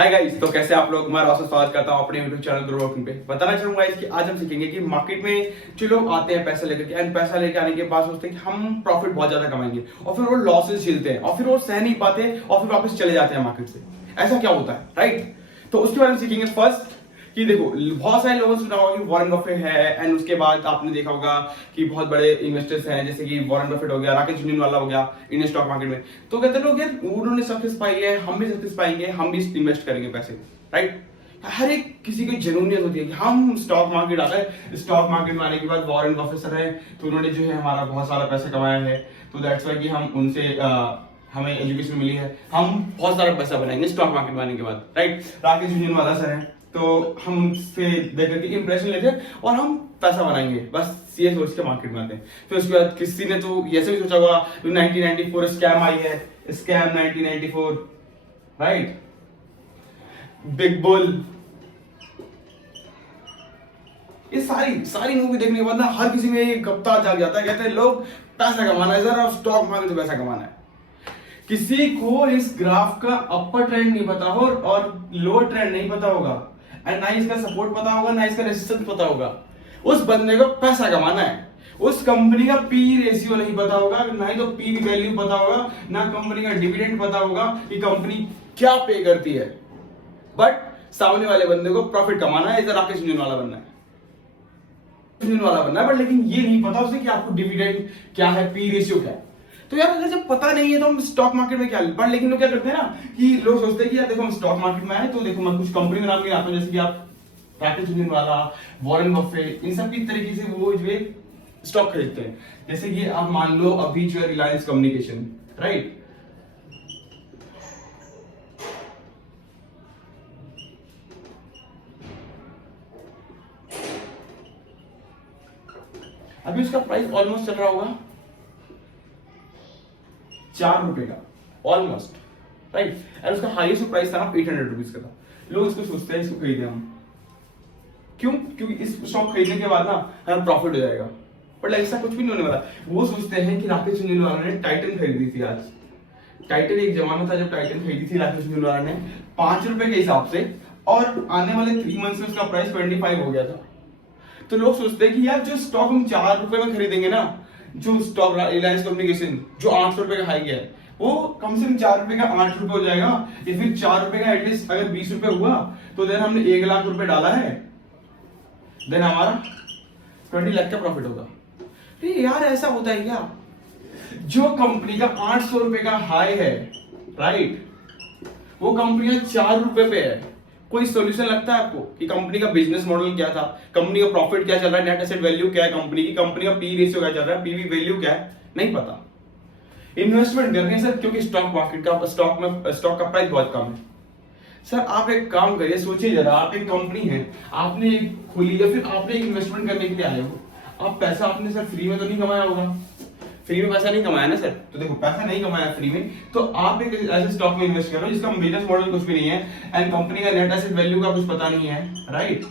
Hi guys, तो कैसे आप लोग। मैं रोशन स्वागत करता हूं अपने यूट्यूब चैनल ग्रो वर्किंग पे। बताना चाहूंगा कि आज हम सीखेंगे कि मार्केट में जो लोग आते हैं पैसा लेकर के एंड पैसा लेकर आने के बाद सोचते हैं कि हम प्रॉफिट बहुत ज्यादा कमाएंगे और फिर वो लॉसेस झेलते हैं और फिर वो सह नहीं पाते और फिर वापस चले जाते हैं मार्केट से। ऐसा क्या होता है, राइट? तो उसके बारे में सीखेंगे। फर्स्ट कि देखो, बहुत सारे लोगों ने सुना होगा कि वॉरेन बफेट है एंड उसके बाद आपने देखा होगा कि बहुत बड़े इन्वेस्टर्स हैं, जैसे कि वॉरेन बफेट हो गया, राकेश झुनझुनवाला हो गया इंडियन स्टॉक मार्केट में। तो कहते हैं लोग यार उन्होंने सक्सेस पाई है, हम भी सक्सेस पाएंगे, हम भी इन्वेस्ट करेंगे पैसे, राइट? हर एक किसी की जुनूनियत होती है कि हम स्टॉक मार्केट आ गए, स्टॉक मार्केट में आने के बाद वॉरेन बफेट सर है तो उन्होंने जो है हमारा बहुत सारा पैसा कमाया है, तो दैट्स वाई कि हम उनसे हमें एजुकेशन मिली है, हम बहुत सारा पैसा बनाएंगे स्टॉक मार्केट में आने के बाद, राइट? राकेश झुनझुनवाला सर है तो हम उनसे देख करके इंप्रेशन लेते हैं और हम पैसा बनाएंगे, बस ये सोच के मार्केट में आते हैं। तो उसके बाद किसी ने तो ऐसे भी सोचा होगा 1994 स्कैम आई है, स्कैम 1994, राइट? बिग बुल, ये सारी मूवी देखने के बाद ना हर किसी में ये गप्ता जाग जाता है। कहते हैं लोग पैसा कमाना है सर और स्टॉक मार्केट में पैसा कमाना है। किसी को इस ग्राफ का अपर ट्रेंड नहीं पता हो और लोअर ट्रेंड नहीं पता होगा एंड ना इसका सपोर्ट पता होगा ना इसका रेजिस्टेंस पता होगा, उस बंदे को पैसा कमाना है। उस कंपनी का पी रेशियो नहीं पता होगा, ना ही तो पी वैल्यू पता होगा, ना कंपनी का डिविडेंड पता होगा कि कंपनी क्या पे करती है, बट सामने वाले बंदे को प्रॉफिट कमाना है। इधर राकेश झुनझुनवाला बनना है, झुनझुनवाला बनना है, बट लेकिन ये नहीं पता उसे कि आपको डिविडेंड क्या है, पी रेशियो क्या है। तो यार अगर जब पता नहीं है तो हम स्टॉक मार्केट में क्या, पर लेकिन लोग क्या करते हैं ना कि लोग सोचते हैं कि यार देखो हम स्टॉक मार्केट में आए तो देखो मैं कुछ कंपनी का नाम गिनाता हूं, जैसे कि आप राकेश झुनझुनवाला, वॉरेन बफेट, इन सब की तरीके से वो जो है स्टॉक खरीदते हैं। जैसे कि आप मान लो अभी जो है रिलायंस कम्युनिकेशन, राइट? अभी उसका प्राइस ऑलमोस्ट चल रहा होगा 4 रुपए का, ऑलमोस्ट, राइट? और उसका हाईएस्ट प्राइस था ना 800 रुपीज का था। लोग इसको सोचते हैं इसको खरीदे हम, क्यों? क्योंकि इस स्टॉक खरीदने के बाद ना हमें प्रॉफिट हो जाएगा, बट ऐसा कुछ भी नहीं होने वाला। वो सोचते हैं कि राकेश झुनझुनवाला ने टाइटन खरीदी थी आज। टाइटन एक जमाना था जब टाइटन खरीदी थी राकेश झुनझुनवाला ने 5 रुपए के हिसाब से, और आने वाले 3 मंथ्स में उसका प्राइस 25 हो गया था। तो लोग सोचते हैं कि यार जो स्टॉक हम 4 रुपए में खरीदेंगे ना, जो स्टॉक रिलायंस कम्युनिकेशन जो 800 रुपए का हाई है, वो कम से कम 4 रुपए का 8 रुपए हो जाएगा, या फिर 4 रुपए का एटलीस्ट अगर 20 रुपए हुआ तो देन हमने 1 लाख रुपए डाला है, देन हमारा 20 लाख का प्रॉफिट होगा। यार ऐसा होता है क्या? जो कंपनी का 800 रुपए का हाई है, राइट, वो कंपनी 4 रुपए पे है। कोई सॉल्यूशन लगता है आपको कि कंपनी का बिजनेस मॉडल क्या था, कंपनी का प्रॉफिट क्या चल रहा है, नेट एसेट वैल्यू क्या है कंपनी की, कंपनी का पी रेशियो क्या चल रहा है, पीवी वैल्यू क्या है, नहीं पता। इन्वेस्टमेंट करनी है सर क्योंकि स्टॉक मार्केट का स्टॉक का प्राइस बहुत कम है। सर आप एक काम करिए, सोचिए जरा, आप एक कंपनी है, आपने खोली या फिर आपने एक इन्वेस्टमेंट करने के लिए आए हो, आप पैसा आपने सर फ्री में तो नहीं कमाया होगा, फ्री में पैसा नहीं कमाया ना सर। तो देखो पैसा नहीं कमाया फ्री में, तो आप एक ऐसे स्टॉक में इन्वेस्ट करो जिसका बिजनेस मॉडल कुछ भी नहीं है एंड कंपनी का नेट एसेट वैल्यू का कुछ पता नहीं है, राइट?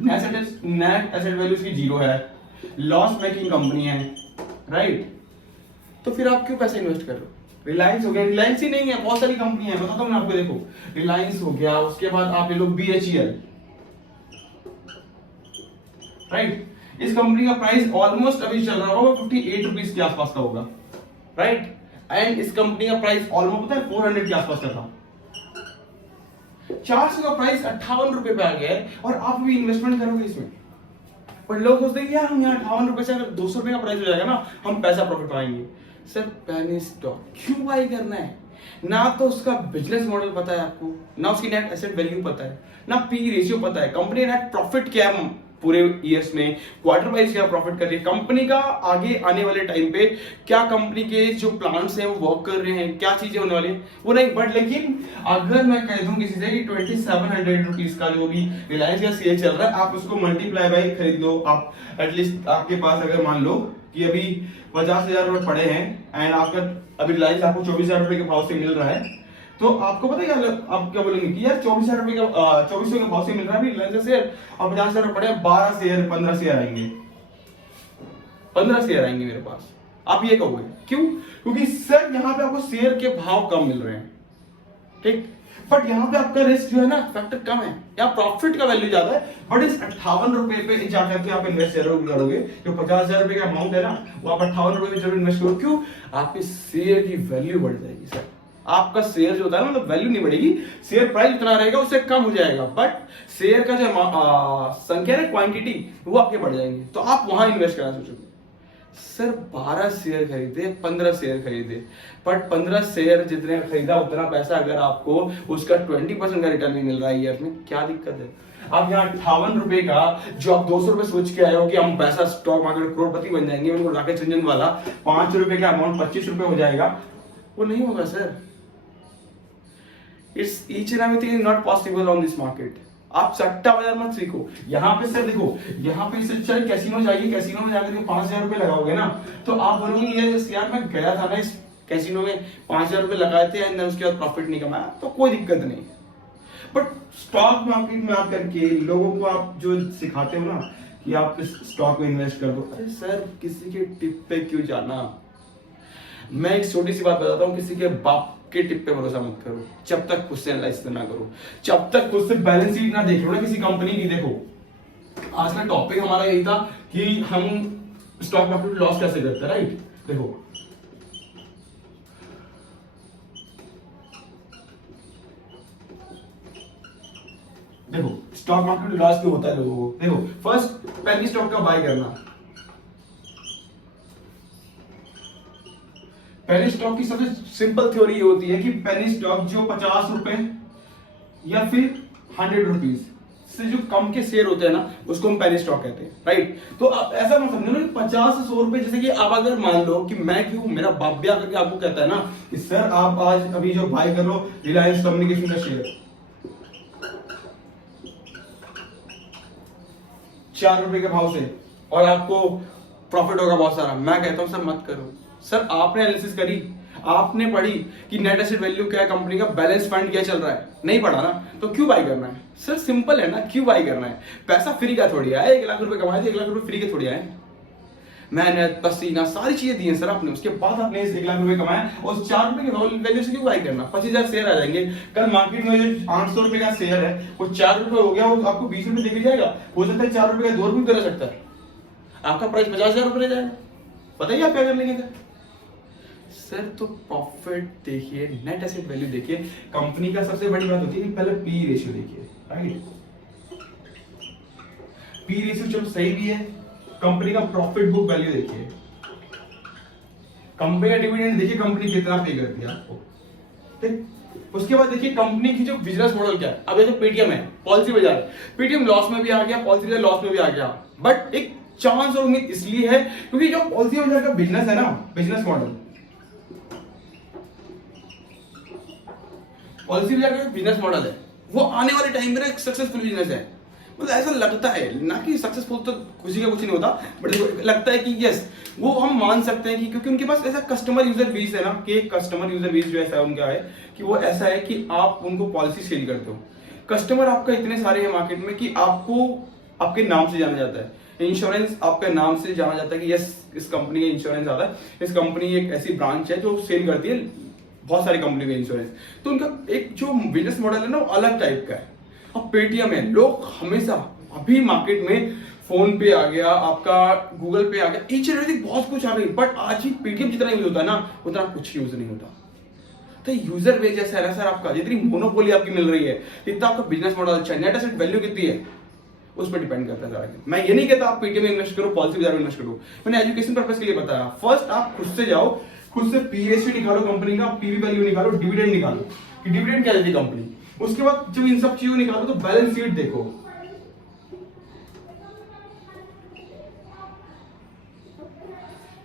नेट एसेट वैल्यू उसकी 0 है, लॉस मेकिंग कंपनी है, राइट? तो फिर आप क्यों पैसा इन्वेस्ट कर रहे हो? रिलायंस हो गया, रिलायंस ही नहीं है, बहुत सारी कंपनी है, बताता हूं मैं आपको। देखो रिलायंस हो गया, उसके बाद आप ले लो BHEL, राइट? इस कंपनी का प्राइस ऑलमोस्ट अभी चल रहा होगा 58 रुपीज के आसपास का होगा, राइट? एंड इस कंपनी का प्राइस ऑलमोस्ट पता है 400 के आसपास का था। 400 का प्राइस 58 रुपए पे आ गया है और आप भी इन्वेस्टमेंट करोगे इसमें। पर लोग सोचते हैं यार हम यहाँ 58 रुपए से अगर 200 रुपए का प्राइस हो जाएगा ना हम पैसा प्रॉफिट पाएंगे। सर पहले स्टॉक क्यों बाई करना है? ना तो उसका बिजनेस मॉडल पता है आपको, ना उसकी नेट एसेट वैल्यू पता है, ना पी रेशियो पता है, कंपनी नेट प्रॉफिट क्या है पूरे ईयर्स में, क्वार्टर वाइज क्या प्रॉफिट कर रही है, कंपनी का आगे आने वाले टाइम पे क्या कंपनी के जो प्लान्स हैं वो वर्क कर रहे हैं, क्या चीजें होने वाली है वो नहीं। बट लेकिन अगर मैं कह दूं किसी से कि 2700 रुपीज का जो भी रिलायंस का सेल चल रहा है, आप उसको मल्टीप्लाई बाय खरीद लो, आप एटलीस्ट आपके पास अगर मान लो कि अभी 50,000 रुपए पड़े हैं एंड आपका अभी रिलायंस आपको 24,000 रुपए के भाव से मिल रहा है, तो आपको पता है आप क्या बोलेंगे कि यार 24,000 रुपए का 2400 के भाव से मिल रहा है रिलायंस का शेयर और 50,000 रुपए पड़े, 12 शेयर 15 शेयर आएंगे, 15 शेयर आएंगे मेरे पास। आप ये कहोगे क्यों? क्योंकि सर यहाँ पे आपको शेयर के भाव कम मिल रहे हैं, ठीक। बट यहाँ पे आपका रिस्क जो है ना फैक्टर कम है, यहाँ प्रॉफिट का वैल्यू ज्यादा है, बट इस 58 रुपए पे जाकर के आप इन्वेस्ट करोगे, जो 50,000 रुपए का अमाउंट है ना वो आप 58 रुपए में जरूर इन्वेस्ट करो। क्यों? आपकी शेयर की वैल्यू बढ़ जाएगी सर। आपका शेयर जो होता है ना, मतलब वैल्यू नहीं बढ़ेगी, शेयर प्राइस उतना रहेगा, उससे कम हो जाएगा, बट शेयर का जो संख्या है, क्वांटिटी, वो आपके बढ़ जाएंगे, तो आप वहां इन्वेस्ट करना सोचोगे। सर 12 शेयर खरीदे, 15 शेयर खरीदे, बट 15 शेयर जितने खरीदा उतना पैसा अगर आपको उसका 20% का रिटर्न नहीं मिल रहा है ईयर में, क्या दिक्कत है? आप यहाँ 58 रुपए का जो आप 200 रुपए सोच के आए हो कि हम पैसा स्टॉक मार्केट करोड़पति बन जाएंगे, उनको राकेश रंजन वाला 5 रुपए का अमाउंट 25 रुपए हो जाएगा, वो नहीं होगा sir. It's each and everything is not possible on this market. आप सट्टा बाजार मत सीखो। यहाँ पे सर देखो, यहाँ पे इसे चल कैसीनो जाइए, कैसीनो में जाकर के 5,000 रुपए लगाओगे ना, तो आप बोलोगे ये यार मैं गया था ना इस कैसीनो में, 5,000 रुपए लगाए थे एंड उसके बाद प्रॉफिट नहीं कमाया, तो कोई दिक्कत नहीं। बट स्टॉक मार्केट में आकर के लोगों को आप जो सिखाते हो ना कि आप इस स्टॉक में इन्वेस्ट कर दो, अरे सर किसी के टिप पे क्यों जाना। मैं एक छोटी सी बात बताता हूँ, किसी के बाप के टिप पे भरोसा मत करो, जब तक खुद से एनालाइज ना करो, जब तक खुद से बैलेंस शीट ना देख लो ना किसी कंपनी की। देखो आज का टॉपिक हमारा यही था कि हम स्टॉक मार्केट लॉस कैसे करते हैं, राइट। देखो स्टॉक मार्केट लॉस क्यों होता है लोगों को। देखो फर्स्ट पेनी स्टॉक का बाय करना, पेनी स्टॉक की सबसे सिंपल थ्योरी ये होती है कि पेनी स्टॉक जो 50 रुपए या फिर 100 रुपीज से जो कम के शेयर होते हैं ना, उसको हम पेनी स्टॉक कहते हैं, राइट। तो आप ऐसा मत समझो ना 50 से 100 रुपए, जैसे कि आप अगर मान लो कि मैं क्यों, मेरा बाप भी आकर के आपको कहता है ना कि सर आप आज अभी जो बाय कर लो रिलायंस कम्युनिकेशन का शेयर 4 रुपए के भाव से और आपको प्रॉफिट होगा बहुत सारा, मैं कहता हूं सर मत करो। सर आपने एनालिसिस करी, आपने पढ़ी कि नेट एसेट वैल्यू क्या है कंपनी का, बैलेंस फंड क्या चल रहा है, नहीं पढ़ा ना, तो क्यों बाय करना है? सर सिंपल है ना, क्यों बाय करना है? पैसा फ्री का थोड़ी आया, 1 लाख रुपए कमाए थे, 1 लाख रुपए फ्री के थोड़ी आए। मेहनत पसीना सारी चीजें दी हैं सर आपने, उसके बाद आपने इस 1 लाख रुपए कमाए और 4 रुपए के वैल्यू से क्यों बाय करना? 25,000 शेयर आ जाएंगे, कल मार्केट में जो 800 रुपए का शेयर है वो 4 रुपए हो गया, वो आपको 20 रुपए देके जाएगा, हो सकता है 4 रुपए का 2 रुपए रह सकता है, आपका प्राइस 50,000 रुपए रह जाएगा। बताइए आप क्या कर लेंगे सर? तो प्रॉफिट देखिए, नेट एसेट वैल्यू देखिए, कंपनी का सबसे बड़ी बात होती है कि पहले पी रेशियो देखिए, राइट। पी रेशियो चलो सही भी है, कंपनी का प्रॉफिट बुक वैल्यू देखिए, कंपनी का डिविडेंड देखिए, कंपनी कितना पे करती है आपको, ठीक। उसके बाद देखिए कंपनी की जो बिजनेस मॉडल क्या है। अब जैसे पेटीएम है, पॉलिसी बाजार, पेटीएम लॉस में भी आ गया, पॉलिसी बाजार लॉस में भी आ गया, बट एक चांस और उम्मीद इसलिए है क्योंकि जो पॉलिसी बाजार का बिजनेस है ना, बिजनेस मॉडल, पॉलिसी बाजार का बिजनेस मॉडल है वो आने वाले टाइम में एक सक्सेसफुल बिजनेस है। मतलब ऐसा लगता है ना कि सक्सेसफुल तो किसी का कुछ नहीं होता, बट लगता है कि यस वो हम मान सकते हैं कि क्योंकि उनके पास ऐसा कस्टमर यूजर बेस है ना, कि कस्टमर यूजर बेस जो ऐसा है उनका है कि वो ऐसा है कि आप उनको पॉलिसी सेल करते हो, कस्टमर आपका इतने सारे हैं मार्केट में कि आपको आपके नाम से जाना जाता है, इंश्योरेंस आपके नाम से जाना जाता है कि यस इस कंपनी का इंश्योरेंस आता है, इस कंपनी एक ऐसी ब्रांच है जो सेल करती है बहुत सारी कंपनी का इंश्योरेंस। तो उनका एक जो बिजनेस मॉडल है ना वो अलग टाइप का है। अब पेटीएम है, लोग हमेशा अभी मार्केट में फोन पे आ गया, आपका गूगल पे आ गया, ईच एंड एवरीथिंग बहुत कुछ आ गई, बट आज ही पेटीएम जितना यूज होता है ना उतना कुछ यूज नहीं होता। तो यूजर बेस जैसा है ना सर आपका, जितनी मोनोपोली आपकी मिल रही है इतना आपका बिजनेस मॉडल अच्छा है, नेट एसेट वैल्यू कितनी है उस पर डिपेंड करता है सारा। मैं ये नहीं कहता आप पेटीएम में इन्वेस्ट करो, पॉलिसी बाजार में इन्वेस्ट करो, मैंने एजुकेशन पर्पस के लिए बताया। फर्स्ट आप खुद से जाओ, खुद से पी रेशियो निकालो कंपनी का, पीवी वैल्यू निकालो, डिविडेंड निकालो कि डिविडेंड क्या देती है कंपनी। उसके बाद जब इन सब चीजों निकालो तो बैलेंस शीट देखो,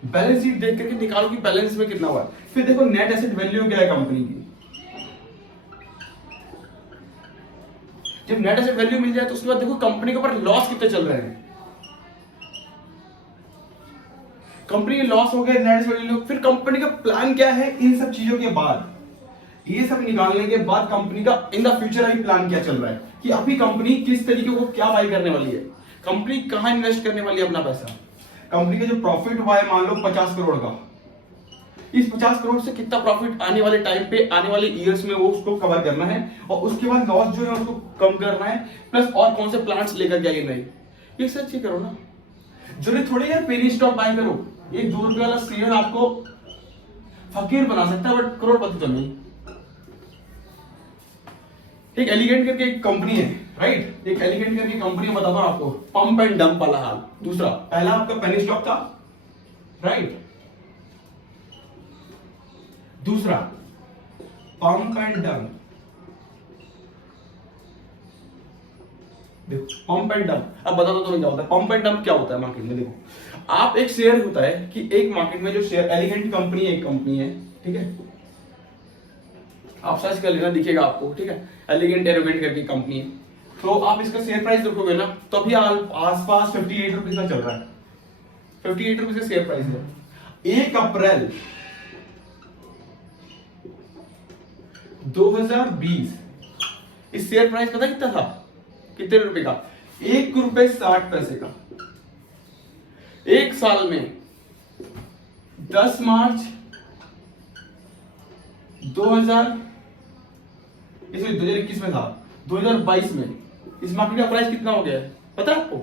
बैलेंस शीट देख करके निकालो कि बैलेंस में कितना हुआ है। फिर देखो नेट एसेट वैल्यू क्या है कंपनी की, जब नेट एसेट वैल्यू मिल जाए तो उसके बाद देखो कंपनी के ऊपर लॉस कितने चल रहे हैं, कंपनी लॉस हो गया, नेट एसेट वैल्यू, फिर कंपनी का प्लान क्या है। इन सब चीजों के बाद, ये सब निकालने के बाद कंपनी का इन द फ्यूचर अभी प्लान क्या चल रहा है कि अभी कंपनी किस तरीके को क्या बाय करने वाली है, कंपनी कहां इन्वेस्ट करने वाली है अपना पैसा। कंपनी का जो प्रॉफिट हुआ है मान लो 50 करोड़ का, इस 50 करोड़ से कितना प्रॉफिट आने वाले टाइम पे, आने वाले ईयर्स में वो उसको कवर करना है, और उसके बाद लॉस जो है उसको कम करना है, प्लस और कौन से प्लांट्स लेकर के आइए नहीं, ये सब चीज करो ना। जरूरी थोड़ी यार पेनी स्टॉक बाय करो, एक 2 रुपए वाला शेयर आपको फकीर बना सकता है बट करोड़पति तो नहीं। एक एलिगेंट करके एक कंपनी है, राइट, एक एलिगेंट करके कंपनी बताता हूं आपको, पंप एंड डंप वाला हाल। दूसरा, पहला आपका पेनी स्टॉक था, राइट, दूसरा पंप एंड डंप। देखो पंप एंड डंप, अब बता दो तुम्हें क्या होता है पंप एंड डंप, क्या होता है मार्केट में। देखो आप एक शेयर होता है कि एक मार्केट में जो शेयर, एलिगेंट कंपनी एक कंपनी है, ठीक है, आप सर्च कर लेना दिखेगा आपको, ठीक है, एलिगेंट एरोगेंट करके कंपनी है। तो आप इसका शेयर प्राइस देखोगे ना तो अभी आसपास 58 रुपीज का चल रहा है, 58 रुपीज का शेयर प्राइस है। 1 अप्रैल 2020 इस शेयर प्राइस पता कितना था, कितने रुपए का, 1 रुपए 60 पैसे का। एक साल में 10 मार्च 2021 में था, 2022 में इस मार्केट का प्राइस कितना हो गया है पता है आपको,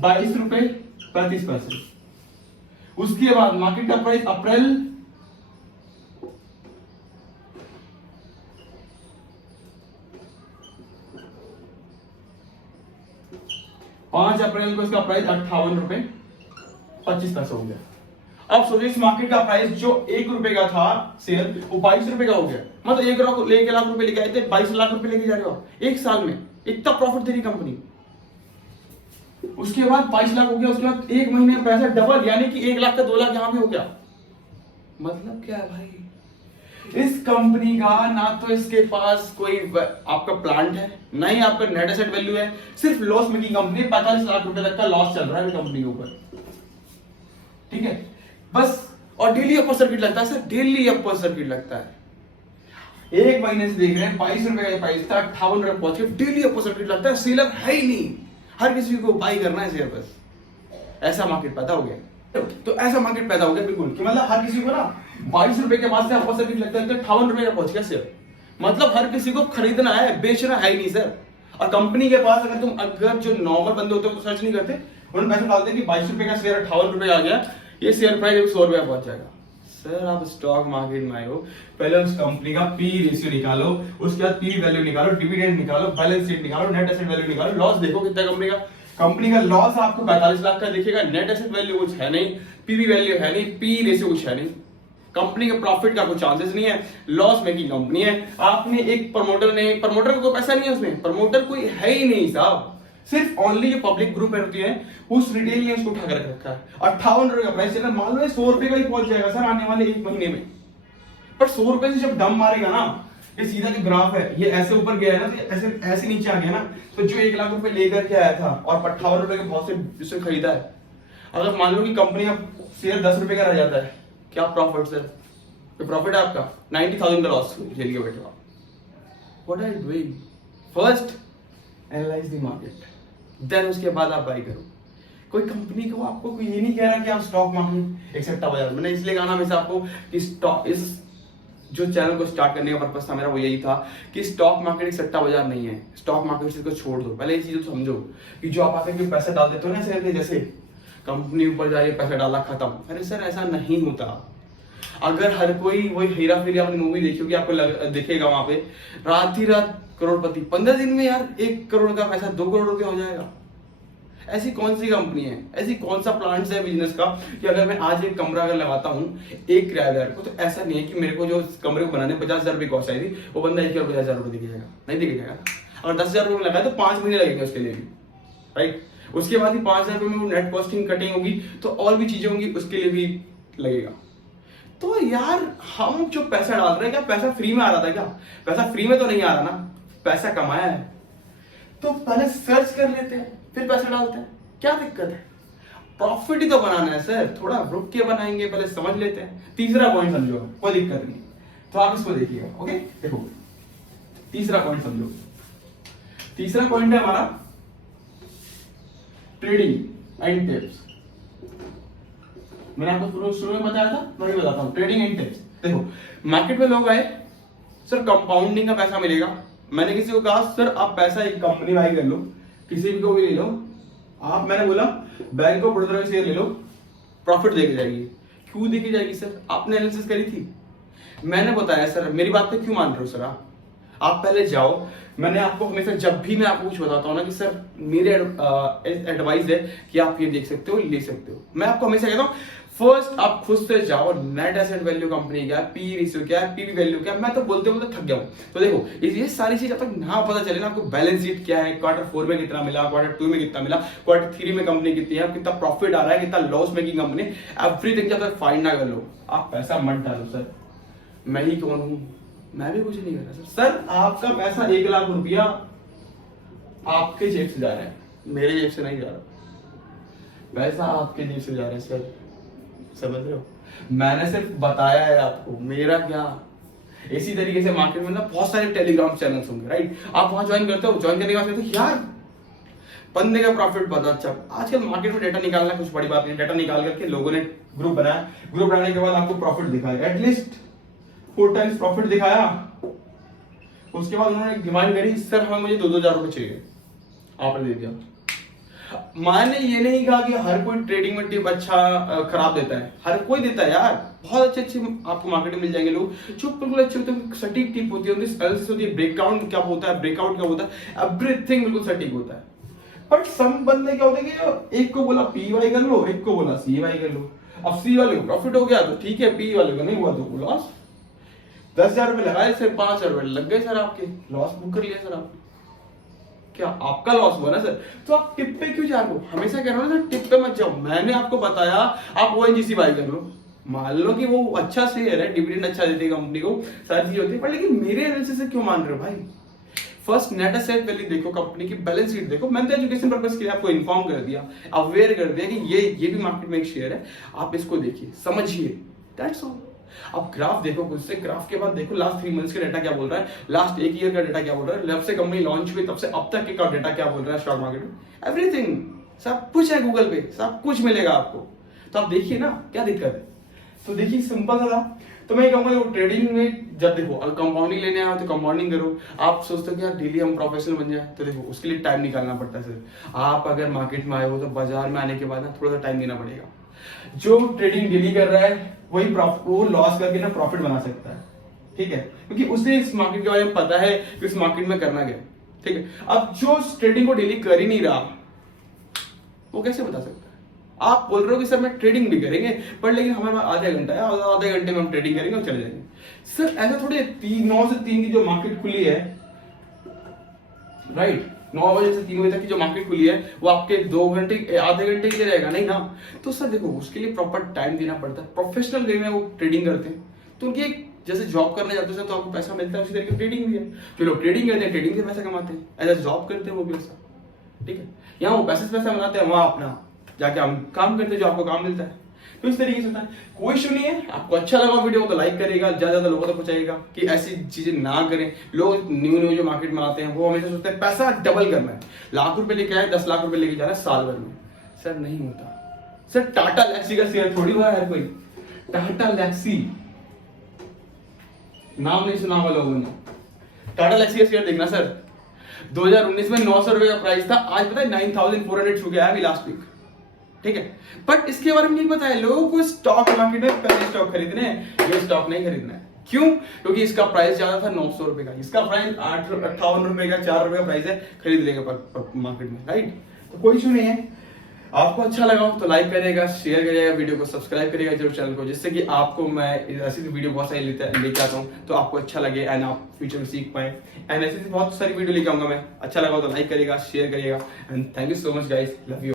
22 रुपए 35 पैसे। उसके बाद मार्केट का प्राइस अप्रैल 5 अप्रैल को इसका प्राइस 58 रुपए 25 पैसे हो गया। अब सोचिए इस मार्केट का प्राइस जो 1 रुपए का था शेयर, वो 22 रुपए का हो गया। मतलब 1 लाख रुपए लेके आए थे, 22 लाख रुपए लेके जा रहे हो एक साल में, इतना प्रॉफिट दे रही कंपनी। उसके बाद 22 लाख हो गया, उसके बाद 1 महीने में पैसा डबल, यानी कि 1 लाख का 2 लाख यहां पे हो गया। मतलब क्या है भाई, इस कंपनी का ना तो इसके पास कोई आपका प्लांट है, ना ही आपका नेट एसेट वैल्यू है, सिर्फ लॉस मेकिंग कंपनी, 45 लाख रुपए तक का लॉस चल रहा है कंपनी के ऊपर, ठीक है बस। और डेली अपर सर्किट लगता है सर, डेली अपर सर्किट लगता है। एक महीने से देख रहे हैं 22 रुपए का प्राइस था, 58 रुपए पहुंच गया, डेली अपर सर्किट लगता है, सेलर है ही नहीं, हर किसी को बाई करना है शेयर, बस ऐसा मार्केट पैदा हो गया। तो ऐसा मार्केट पैदा हो गया बिल्कुल कि मतलब हर किसी को ना 22 रुपए के बाद से अपर सर्किट लगता है, 58 रुपए का पहुंच गया शेयर। मतलब हर किसी को खरीदना है, बेचना है ही नहीं सर। और कंपनी के पास अगर जो नॉर्मल बंदे होते हैं तो सर्च नहीं करते, उन्होंने पैसे डालते हैं कि 22 रुपए का शेयर 58 रुपए आ गया, ये शेयर प्राइस 100 रुपया पहुंच जाएगा। सर आप स्टॉक मार्केट में आए हो, पहले उस कंपनी का पी रेशियो निकालो, उसके बाद पी वैल्यू निकालो, डिविडेंड निकालो, बैलेंस शीट निकालो, नेट एसेट वैल्यू निकालो, लॉस देखो कितना कंपनी का लॉस आपको 45 लाख का दिखेगा, नेट एसेट वैल्यू कुछ है नहीं, पीवी वैल्यू है नहीं, पी रेशियो कुछ है नहीं, कंपनी के प्रॉफिट का कोई चांसेस नहीं है, लॉस मेकिंग कंपनी है। आपने एक प्रमोटर को कोई पैसा नहीं है उसमें, प्रमोटर कोई है ही नहीं साहब, सिर्फ ओनली जो पब्लिक ग्रुप होती है उस रिटेल ने उसको उठा कर रखा है। 58 रुपए का प्राइस चल रहा है, मान लो 100 रुपए का ही पहुंच जाएगा सर आने वाले 1 महीने में। पर 100 रुपए से जब दम मारेगा ना, ये सीधा जो ग्राफ है ये ऐसे ऊपर गया है ना, तो ऐसे ऐसे नीचे आ गया ना, तो जो 1 लाख रुपए लेकर के आया था और 58 रुपए के भाव से जिसने खरीदा है, अगर मान लो कि कंपनी का शेयर 10 रुपए का रह जाता है, क्या प्रॉफिट सर, तो प्रॉफिट है आपका 90,000 का लॉस झेल के बैठे हो। What are you doing, first analyse the market, then उसके बाद आप बाय करो। कोई कंपनी को आपको कोई ये नहीं कह रहा कि आप स्टॉक मार्केट एक सट्टा बाजार, मैंने इसलिए कहा ना हमेशा आपको कि स्टॉक, इस जो चैनल को स्टार्ट करने का पर्पस था मेरा वो यही था कि स्टॉक मार्केट एक सट्टा बाजार नहीं है। स्टॉक मार्केट से को छोड़ दो, पहले ये चीज समझो कि जो आप आके पैसा डाल देते हो ना शेयर में, जैसे कंपनी ऊपर जाए पैसा डाला खत्म, अरे सर ऐसा नहीं होता। अगर हर कोई वही हेरा फेरी आपने मूवी देखी होगी, आपको दिखेगा वहां पे रात ही रात करोड़पति, 15 दिन में यार 1 करोड़ का पैसा 2 करोड़ रुपया हो जाएगा। ऐसी कौन सी कंपनी है, ऐसी कौन सा प्लांट है बिजनेस का कि अगर मैं आज एक कमरा अगर लगाता हूँ एक किराएदार को, तो ऐसा नहीं है कि मेरे को जो कमरे को बनाने 50,000 रुपये कॉस्ट आई थी, वो बंदा 1,50,000 रुपये दिख जाएगा, नहीं दिख जाएगा। अगर 10,000 रुपये में लगाए तो 5 महीने लगेंगे उसके लिए भी, राइट। उसके बाद भी 5,000 रुपये में नेट कॉस्टिंग कटिंग होगी, तो और भी चीजें होंगी, उसके लिए भी लगेगा। तो यार हम जो पैसा डाल रहे हैं, क्या पैसा फ्री में आ रहा था क्या? पैसा फ्री में तो नहीं आ रहा ना, पैसा कमाया है तो पहले सर्च कर लेते हैं फिर पैसा डालते हैं, क्या दिक्कत है? प्रॉफिट ही तो बनाना है सर, थोड़ा रुक के बनाएंगे, पहले समझ लेते हैं। तीसरा पॉइंट समझो, कोई दिक्कत नहीं, तो आप इसको देखिएगा। ओके देखो तीसरा पॉइंट समझो, तीसरा पॉइंट है हमारा ट्रेडिंग एंड टिप्स। मैंने आपको शुरू में बताया था, मैं वही बताता हूँ, ट्रेडिंग एंड टिप्स। देखो मार्केट में लोग आए, सर कंपाउंडिंग का पैसा मिलेगा। मैंने किसी को कहा सर आप पैसा एक कंपनी बाई कर लो, किसी भी को भी ले लो आप, मैंने बोला बैंक ऑफ बड़ौदा का शेयर ले लो, प्रॉफिट देके जाएगी। क्यों देके जाएगी सर? आपने एनालिसिस करी थी, मैंने बताया सर, मेरी बात पे क्यों मान रहे हो सर आप पहले जाओ। मैंने आपको हमेशा जब भी मैं आपको कुछ बताता हूँ ना कि सर मेरे एडवाइस है कि आप ये देख सकते हो, ले सकते हो, मैं आपको हमेशा कहता हूँ फर्स्ट आप खुद से जाओ, नेट एसेट वैल्यू कंपनी क्या है, पी रेशियो क्या है, पीवी वैल्यू क्या है, मैं तो बोलते बोलते थक गया हूँ। तो देखो ये सारी चीज जब तक ना पता चले ना, आपको बैलेंस शीट क्या है, क्वार्टर 4 में कितना मिला, क्वार्टर 2 में कितना मिला, क्वार्टर 3 में कंपनी कितनी है, कितना प्रॉफिट आ रहा है, कितना लॉस मेकिंग कंपनी, एवरीथिंग जब तक फाइंड ना कर लो, आप पैसा मत डालो। सर मैं ही कौन हूँ? मैं भी कुछ नहीं कर रहा सर। आपका पैसा 1 लाख रुपया आपके जेब से जा रहा है, मेरे जेब से नहीं जा रहा, पैसा आपके जेब से जा रहा है सर, समझ रहे हो? मैंने सिर्फ बताया है आपको, मेरा क्या। इसी तरीके से मार्केट में ना बहुत सारे टेलीग्राम चैनल्स होंगे, राइट? आप वहां ज्वाइन करते हो, ज्वाइन करने के बाद कहते हो यार बंदे का प्रॉफिट पता। अच्छा आजकल मार्केट में डेटा निकालना कुछ बड़ी बात नहीं, डेटा निकाल करके लोगों ने ग्रुप बनाया, ग्रुप बनाने के बाद आपको प्रॉफिट दिखाया, एटलीस्ट 4 टाइम्स प्रॉफिट दिखाया। उसके बाद उन्होंने डिमांड करी सर हमें मुझे 2-2 हजार रुपए चाहिए, आपने दे दिया। मैंने ये नहीं कहा कि हर कोई ट्रेडिंग में टिप अच्छा खराब देता है, हर कोई देता है यार, बहुत अच्छे अच्छे आपको मार्केट में मिल जाएंगे लोग जो बिल्कुल अच्छे होते हैं, सटीक टिप होती है, उनकी एनालिसिस होती है, ब्रेकडाउन क्या होता है, ब्रेकआउट क्या होता है, एवरीथिंग बिल्कुल सटीक होता है। बट सम बंदे क्या होते हैं कि एक को बोला पी वाई कर लो, एक को बोला सी वाई कर लो। अब सी वाले को प्रॉफिट हो गया तो ठीक है, पी वाले को नहीं हुआ तो लॉस। 10,000 रुपए लगाए, सिर्फ 5,000 रुपए लग गए सर आपके, लॉस बुक कर लिया सर आपने। क्या आपका लॉस हुआ ना सर? तो आप टिप पे क्यों जा रहे हो? हमेशा कह रहा हूं ना सर टिप पे मत जाओ। मैंने आपको बताया आप ओएनजीसी बाय कर लो, मान लो कि वो अच्छा शेयर है, डिविडेंड अच्छा देती है कंपनी को, सारी चीजें होती है, पर लेकिन मेरे एनालिसिस से क्यों मान रहे हो भाई? फर्स्ट नेट एसेट वैल्यू देखो, कंपनी की बैलेंस शीट देखो। मैंने तो एजुकेशन पर्पस के लिए आपको इन्फॉर्म कर दिया, अवेयर कर दिया कि ये भी मार्केट में एक शेयर है, आप इसको देखिए, समझिए, दैट्स ऑल। अब ग्राफ देखो खुद से, ग्राफ के बाद देखो लास्ट 3 मंथ्स का डेटा क्या बोल रहा है, लास्ट 1 ईयर का डेटा क्या बोल रहा है, जब से कंपनी लॉन्च हुई तब से अब तक का डेटा क्या बोल रहा है स्टॉक मार्केट में, एवरीथिंग सब कुछ है गूगल पे, सब कुछ मिलेगा आपको। तो आप देखिए ना क्या दिक्कत है। तो देखिए सिंपल सा था। तो मैं कहूँगा ट्रेडिंग में जब देखो अगर कंपाउंडिंग लेने आए तो कंपाउंडिंग करो। आप सोचते हो कि यार डेली हम प्रोफेशनल बन जाए, तो देखो उसके लिए टाइम निकालना पड़ता है सर। आप अगर मार्केट में आए हो तो बाजार में आने के बाद ना थोड़ा सा टाइम देना पड़ेगा। जो ट्रेडिंग डेली कर रहा है वही वो लॉस करके ना प्रॉफिट बना सकता है, ठीक है, क्योंकि उसे इस मार्केट के बारे में पता है कि इस मार्केट में करना क्या, ठीक है। अब जो ट्रेडिंग को डेली कर ही नहीं रहा वो कैसे बता सकता है? आप बोल रहे हो कि सर मैं ट्रेडिंग भी करेंगे पर लेकिन हमारे पास आधा घंटा है, आधे घंटे में हम ट्रेडिंग करेंगे और चले जाएंगे। सर ऐसा थोड़ी 9 से 3 की जो मार्केट खुली है, राइट, 9 बजे से 3 बजे तक की जो मार्केट खुली है वो आपके 2 घंटे आधे घंटे के लिए रहेगा नहीं ना। तो सर देखो उसके लिए प्रॉपर टाइम देना पड़ता है। प्रोफेशनल वे में वो ट्रेडिंग करते हैं तो उनकी एक जैसे जॉब करने जाते हैं तो आपको पैसा मिलता है, उसी तरीके ट्रेडिंग भी है। जो लोग ट्रेडिंग करते हैं ट्रेडिंग से पैसा कमाते हैं, एज ए जॉब करते हैं वो भी ऐसा, ठीक है। यहाँ वो पैसे से पैसा बनाते हैं, वहाँ अपना जाके हम काम करते हैं जो आपको काम मिलता है। तो इस तरीके से होता है, कोई इशू नहीं है। आपको अच्छा लगा वीडियो तो लाइक करेगा, ज्यादा लोगों तक पहुंचाएगा कि ऐसी चीजें ना करें। लोग न्यू जो मार्केट में आते हैं वो हमेशा सोचते हैं पैसा डबल करना है, लाख रुपए लेके आए 10 लाख रुपए लेके जा रहा है साल भर में। सर नहीं होता। सर टाटा लैक्सी का शेयर थोड़ी हुआ है कोई, टाटा लैक्सी नाम नहीं सुना होगा लोगों ने। टाटा लैक्सी का शेयर देखना सर, 2019 में 900 रुपए का प्राइस था, आज पता है 9400 छू गया है अभी लास्ट वीक, ठीक है। बट इसके बारे में नहीं पता है लोगों को। स्टॉक मार्केट में पहले स्टॉक खरीदने हैं, ये स्टॉक नहीं खरीदना है। क्यों? क्योंकि इसका प्राइस ज्यादा था 900 रुपए का, इसका प्राइस 58 रुपए का, 4 रुपए का प्राइस है, खरीद लेगा मार्केट में, राइट। तो कोई इशू नहीं है। आपको अच्छा लगा हो तो लाइक करेगा, शेयर करिएगा, वीडियो को सब्सक्राइब करिएगा जरूर चैनल को, जिससे कि आपको मैं ऐसी वीडियो बहुत सारी लेके आता हूँ तो आपको अच्छा लगे एंड आप फ्यूचर में सीख पाए। एंड ऐसी बहुत सारी वीडियो लेके आऊंगा मैं। अच्छा लगा हो तो लाइक करिएगा, शेयर करिएगा and thank you so much guys, love you.